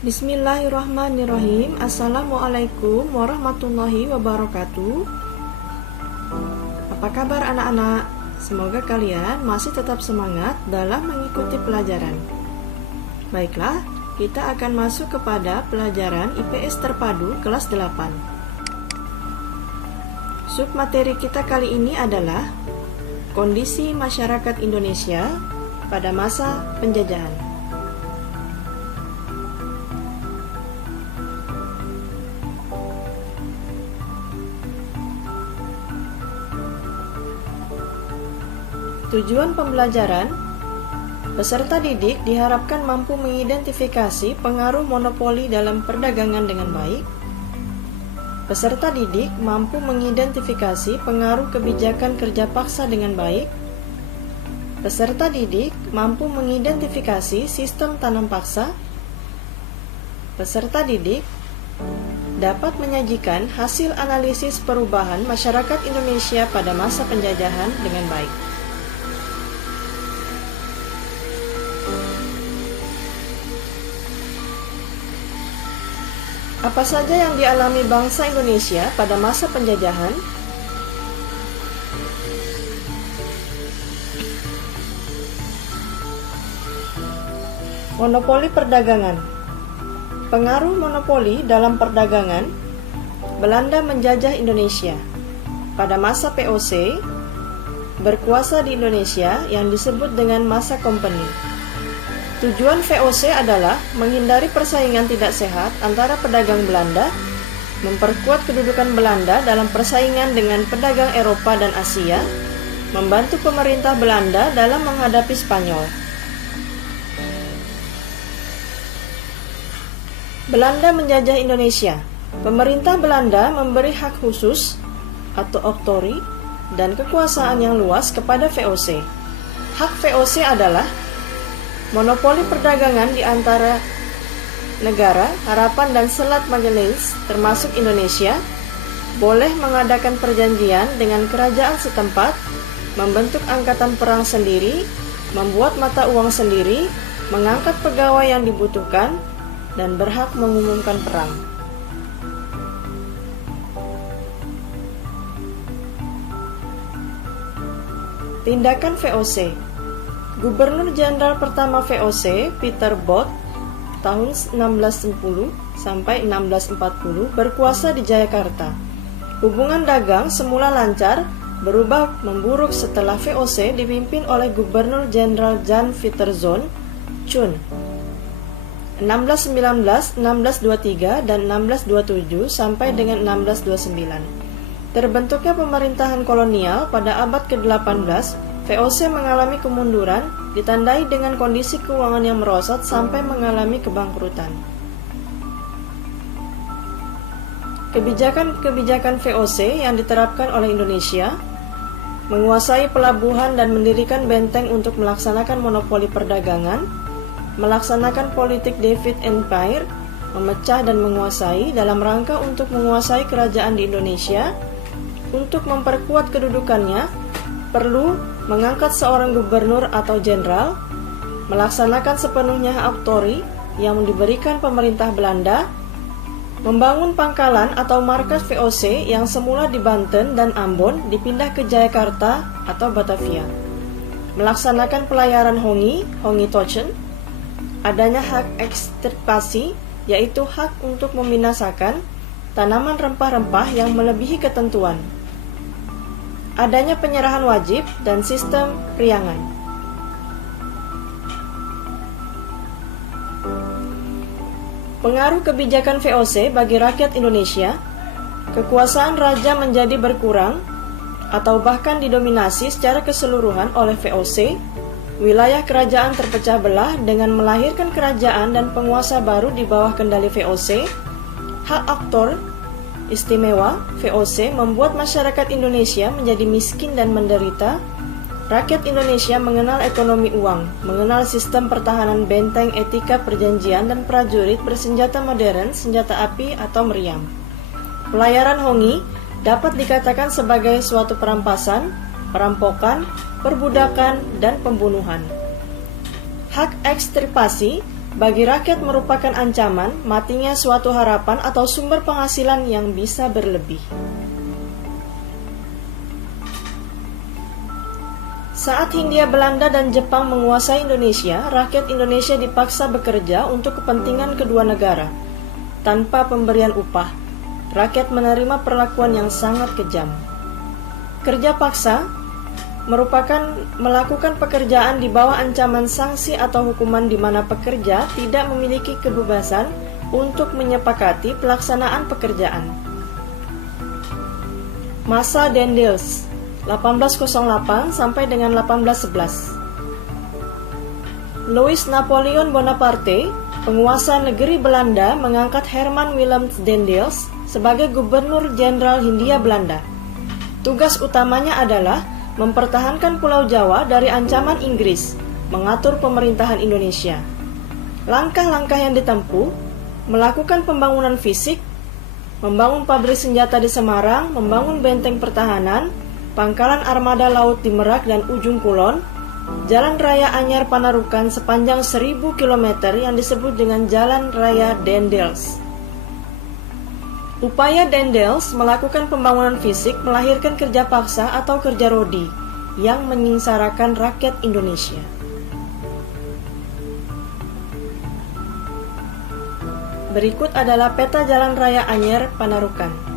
Bismillahirrahmanirrahim. Assalamualaikum warahmatullahi wabarakatuh. Apa kabar anak-anak? Semoga kalian masih tetap semangat dalam mengikuti pelajaran. Baiklah, kita akan masuk kepada pelajaran IPS Terpadu kelas 8. Submateri kita kali ini adalah kondisi masyarakat Indonesia pada masa penjajahan. Tujuan pembelajaran, peserta didik diharapkan mampu mengidentifikasi pengaruh monopoli dalam perdagangan dengan baik. Peserta didik mampu mengidentifikasi pengaruh kebijakan kerja paksa dengan baik. Peserta didik mampu mengidentifikasi sistem tanam paksa. Peserta didik dapat menyajikan hasil analisis perubahan masyarakat Indonesia pada masa penjajahan dengan baik. Apa saja yang dialami bangsa Indonesia pada masa penjajahan? Monopoli perdagangan. Pengaruh monopoli dalam perdagangan. Belanda menjajah Indonesia. Pada masa VOC, berkuasa di Indonesia yang disebut dengan masa kompeni. Tujuan VOC adalah menghindari persaingan tidak sehat antara pedagang Belanda, memperkuat kedudukan Belanda dalam persaingan dengan pedagang Eropa dan Asia, membantu pemerintah Belanda dalam menghadapi Spanyol. Belanda menjajah Indonesia. Pemerintah Belanda memberi hak khusus atau oktori dan kekuasaan yang luas kepada VOC. Hak VOC adalah monopoli perdagangan di antara negara, Harapan dan Selat Magelangs, termasuk Indonesia, boleh mengadakan perjanjian dengan kerajaan setempat, membentuk angkatan perang sendiri, membuat mata uang sendiri, mengangkat pegawai yang dibutuhkan, dan berhak mengumumkan perang. Tindakan VOC. Gubernur Jenderal pertama VOC, Peter Both, tahun 1610 sampai 1640 berkuasa di Jayakarta. Hubungan dagang semula lancar, berubah memburuk setelah VOC dipimpin oleh Gubernur Jenderal Jan Pieterszoon Choon. 1619, 1623, dan 1627 sampai dengan 1629. Terbentuknya pemerintahan kolonial pada abad ke-18, VOC mengalami kemunduran, ditandai dengan kondisi keuangan yang merosot sampai mengalami kebangkrutan. Kebijakan-kebijakan VOC yang diterapkan oleh Indonesia, menguasai pelabuhan dan mendirikan benteng untuk melaksanakan monopoli perdagangan, melaksanakan politik David Empire, memecah dan menguasai dalam rangka untuk menguasai kerajaan di Indonesia. Untuk memperkuat kedudukannya, perlu mengangkat seorang gubernur atau jenderal, melaksanakan sepenuhnya hak oktori yang diberikan pemerintah Belanda, membangun pangkalan atau markas VOC yang semula di Banten dan Ambon dipindah ke Jayakarta atau Batavia, melaksanakan pelayaran Hongi Tochen, adanya hak ekstirpasi, yaitu hak untuk membinasakan tanaman rempah-rempah yang melebihi ketentuan, adanya penyerahan wajib dan sistem priangan. Pengaruh kebijakan VOC bagi rakyat Indonesia, kekuasaan raja menjadi berkurang atau bahkan didominasi secara keseluruhan oleh VOC. Wilayah kerajaan terpecah belah dengan melahirkan kerajaan dan penguasa baru di bawah kendali VOC. Hak aktor istimewa VOC membuat masyarakat Indonesia menjadi miskin dan menderita. Rakyat Indonesia mengenal ekonomi uang, mengenal sistem pertahanan benteng, etika perjanjian, dan prajurit bersenjata modern, senjata api atau meriam. Pelayaran Hongi dapat dikatakan sebagai suatu perampasan, perampokan, perbudakan, dan pembunuhan. Hak ekstirpasi Bagi rakyat merupakan ancaman matinya suatu harapan atau sumber penghasilan yang bisa berlebih. Saat Hindia Belanda dan Jepang menguasai Indonesia, rakyat Indonesia dipaksa bekerja untuk kepentingan kedua negara. Tanpa pemberian upah, rakyat menerima perlakuan yang sangat kejam. Kerja paksa merupakan melakukan pekerjaan di bawah ancaman sanksi atau hukuman di mana pekerja tidak memiliki kebebasan untuk menyepakati pelaksanaan pekerjaan. Masa Daendels 1808 sampai dengan 1811. Louis Napoleon Bonaparte, penguasa negeri Belanda, mengangkat Herman Willem Daendels sebagai Gubernur Jenderal Hindia Belanda. Tugas utamanya adalah mempertahankan Pulau Jawa dari ancaman Inggris, mengatur pemerintahan Indonesia. Langkah-langkah yang ditempuh, melakukan pembangunan fisik, membangun pabrik senjata di Semarang, membangun benteng pertahanan, pangkalan armada laut di Merak dan Ujung Kulon, Jalan Raya Anyar Panarukan sepanjang 1000 km yang disebut dengan Jalan Raya Daendels. Upaya Daendels melakukan pembangunan fisik melahirkan kerja paksa atau kerja rodi yang menyengsarakan rakyat Indonesia. Berikut adalah peta Jalan Raya Anyar Panarukan.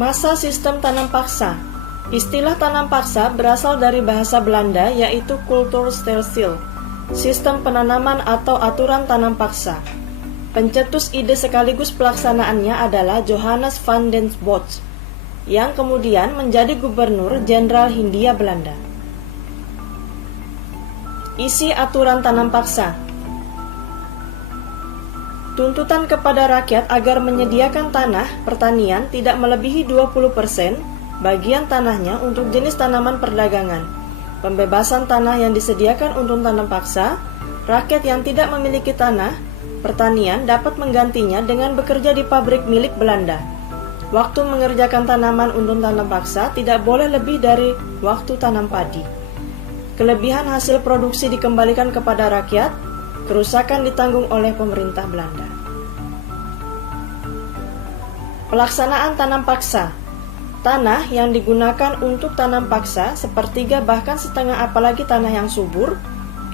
Masa sistem tanam paksa. Istilah tanam paksa berasal dari bahasa Belanda yaitu kulturstelsel, sistem penanaman atau aturan tanam paksa. Pencetus ide sekaligus pelaksanaannya adalah Johannes van den Bosch, yang kemudian menjadi Gubernur Jenderal Hindia Belanda. Isi aturan tanam paksa. Tuntutan kepada rakyat agar menyediakan tanah pertanian tidak melebihi 20% bagian tanahnya untuk jenis tanaman perdagangan. Pembebasan tanah yang disediakan untuk tanam paksa, rakyat yang tidak memiliki tanah pertanian dapat menggantinya dengan bekerja di pabrik milik Belanda. Waktu mengerjakan tanaman untuk tanam paksa tidak boleh lebih dari waktu tanam padi. Kelebihan hasil produksi dikembalikan kepada rakyat, kerusakan ditanggung oleh pemerintah Belanda. Pelaksanaan tanam paksa. Tanah yang digunakan untuk tanam paksa, sepertiga bahkan setengah apalagi tanah yang subur,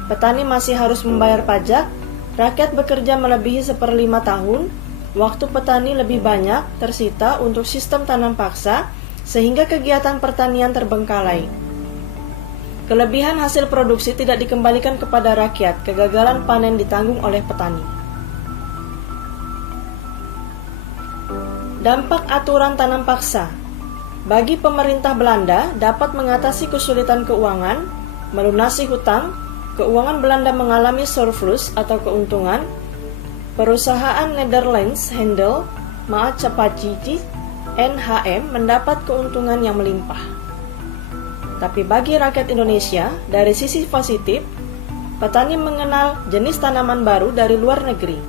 petani masih harus membayar pajak, rakyat bekerja melebihi 1/5 tahun, waktu petani lebih banyak tersita untuk sistem tanam paksa, sehingga kegiatan pertanian terbengkalai. Kelebihan hasil produksi tidak dikembalikan kepada rakyat, kegagalan panen ditanggung oleh petani. Dampak aturan tanam paksa. Bagi pemerintah Belanda dapat mengatasi kesulitan keuangan, melunasi hutang, keuangan Belanda mengalami surplus atau keuntungan, perusahaan Netherlands Handel Maatschappij NHM mendapat keuntungan yang melimpah. Tapi bagi rakyat Indonesia, dari sisi positif, petani mengenal jenis tanaman baru dari luar negeri,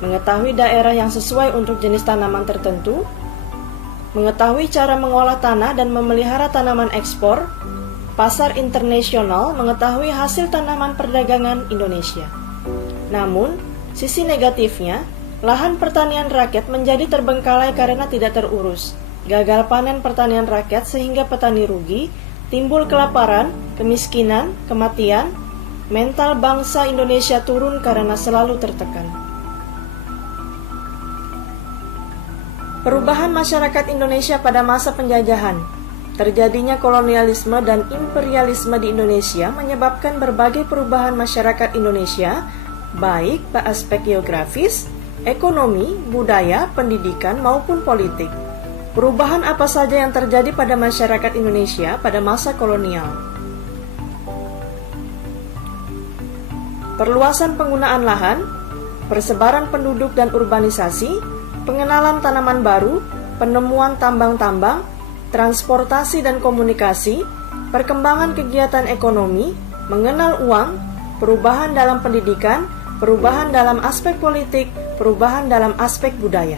mengetahui daerah yang sesuai untuk jenis tanaman tertentu, mengetahui cara mengolah tanah dan memelihara tanaman ekspor, pasar internasional, mengetahui hasil tanaman perdagangan Indonesia. Namun, sisi negatifnya, lahan pertanian rakyat menjadi terbengkalai karena tidak terurus. Gagal panen pertanian rakyat sehingga petani rugi, timbul kelaparan, kemiskinan, kematian, mental bangsa Indonesia turun karena selalu tertekan. Perubahan masyarakat Indonesia pada masa penjajahan. Terjadinya kolonialisme dan imperialisme di Indonesia menyebabkan berbagai perubahan masyarakat Indonesia, baik pada aspek geografis, ekonomi, budaya, pendidikan, maupun politik. Perubahan apa saja yang terjadi pada masyarakat Indonesia pada masa kolonial? Perluasan penggunaan lahan, persebaran penduduk dan urbanisasi, pengenalan tanaman baru, penemuan tambang-tambang, transportasi dan komunikasi, perkembangan kegiatan ekonomi, mengenal uang, perubahan dalam pendidikan, perubahan dalam aspek politik, perubahan dalam aspek budaya.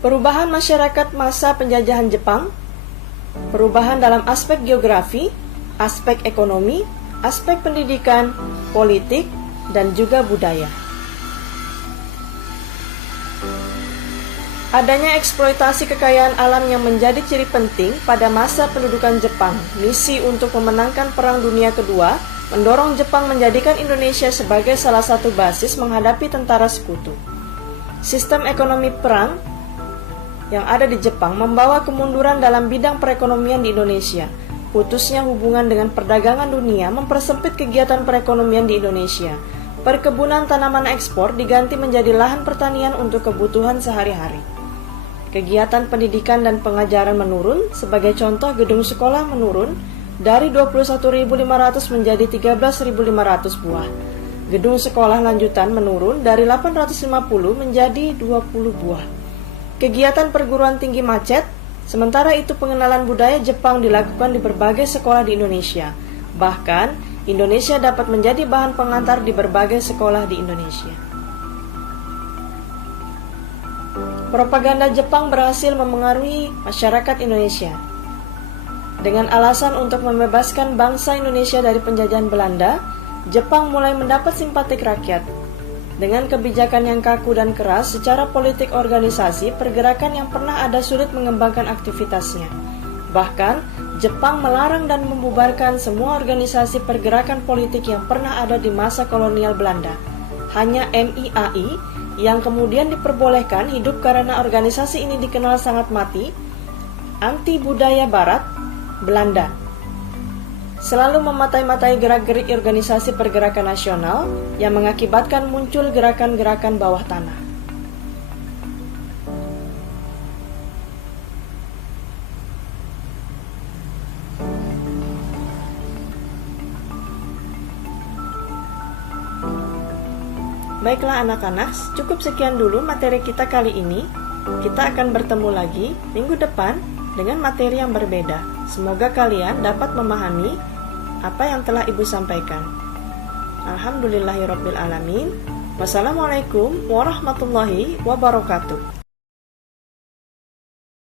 Perubahan masyarakat masa penjajahan Jepang, perubahan dalam aspek geografi, aspek ekonomi, aspek pendidikan, politik, dan juga budaya. Adanya eksploitasi kekayaan alam yang menjadi ciri penting pada masa pendudukan Jepang. Misi untuk memenangkan Perang Dunia Kedua mendorong Jepang menjadikan Indonesia sebagai salah satu basis menghadapi tentara sekutu. Sistem ekonomi perang yang ada di Jepang membawa kemunduran dalam bidang perekonomian di Indonesia. Putusnya hubungan dengan perdagangan dunia mempersempit kegiatan perekonomian di Indonesia. Perkebunan tanaman ekspor diganti menjadi lahan pertanian untuk kebutuhan sehari-hari. Kegiatan pendidikan dan pengajaran menurun, sebagai contoh gedung sekolah menurun dari 21.500 menjadi 13.500 buah. Gedung sekolah lanjutan menurun dari 850 menjadi 20 buah. Kegiatan perguruan tinggi macet, sementara itu pengenalan budaya Jepang dilakukan di berbagai sekolah di Indonesia. Bahkan, Indonesia dapat menjadi bahan pengantar di berbagai sekolah di Indonesia. Propaganda Jepang berhasil memengaruhi masyarakat Indonesia. Dengan alasan untuk membebaskan bangsa Indonesia dari penjajahan Belanda, Jepang mulai mendapat simpatik rakyat. Dengan kebijakan yang kaku dan keras secara politik organisasi, pergerakan yang pernah ada sulit mengembangkan aktivitasnya. Bahkan, Jepang melarang dan membubarkan semua organisasi pergerakan politik yang pernah ada di masa kolonial Belanda. Hanya MIAI yang kemudian diperbolehkan hidup karena organisasi ini dikenal sangat mati, anti budaya barat, Belanda. Selalu mematai-matai gerak-gerik organisasi pergerakan nasional yang mengakibatkan muncul gerakan-gerakan bawah tanah. Baiklah anak-anak, cukup sekian dulu materi kita kali ini. Kita akan bertemu lagi minggu depan dengan materi yang berbeda. Semoga kalian dapat memahami apa yang telah Ibu sampaikan. Alhamdulillahirabbil alamin. Wassalamualaikum warahmatullahi wabarakatuh.